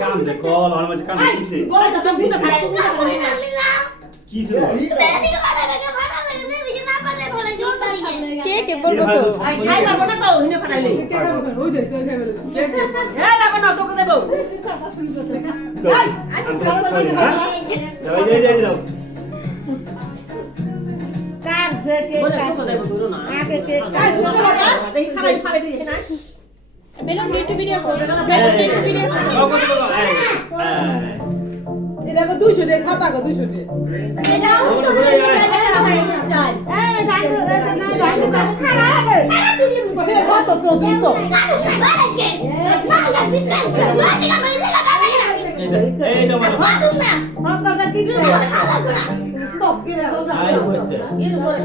কাম দে call আর মাঝে কাম কিসে কিসে কে কে বলবো তো খাই লাগবো না তো হিনে ফাটাইলে এ লাগবো না তোকে দেব কার থেকে বলে তোকে দেব দূর না আগে কে দেখি খাই খাই দিই না বেলুন ডিউটি ভিডিও করবে না বেলুন ডিউটি ভিডিও এটা তো 200 টাকা ছাপা কো 200 টাকা এটা অবশ্য আমার স্টাইল এই জানো জানো খারাপ সে কত তো তো এইটা মানে আমরা কি স্টপ করে আই বসতে এর করে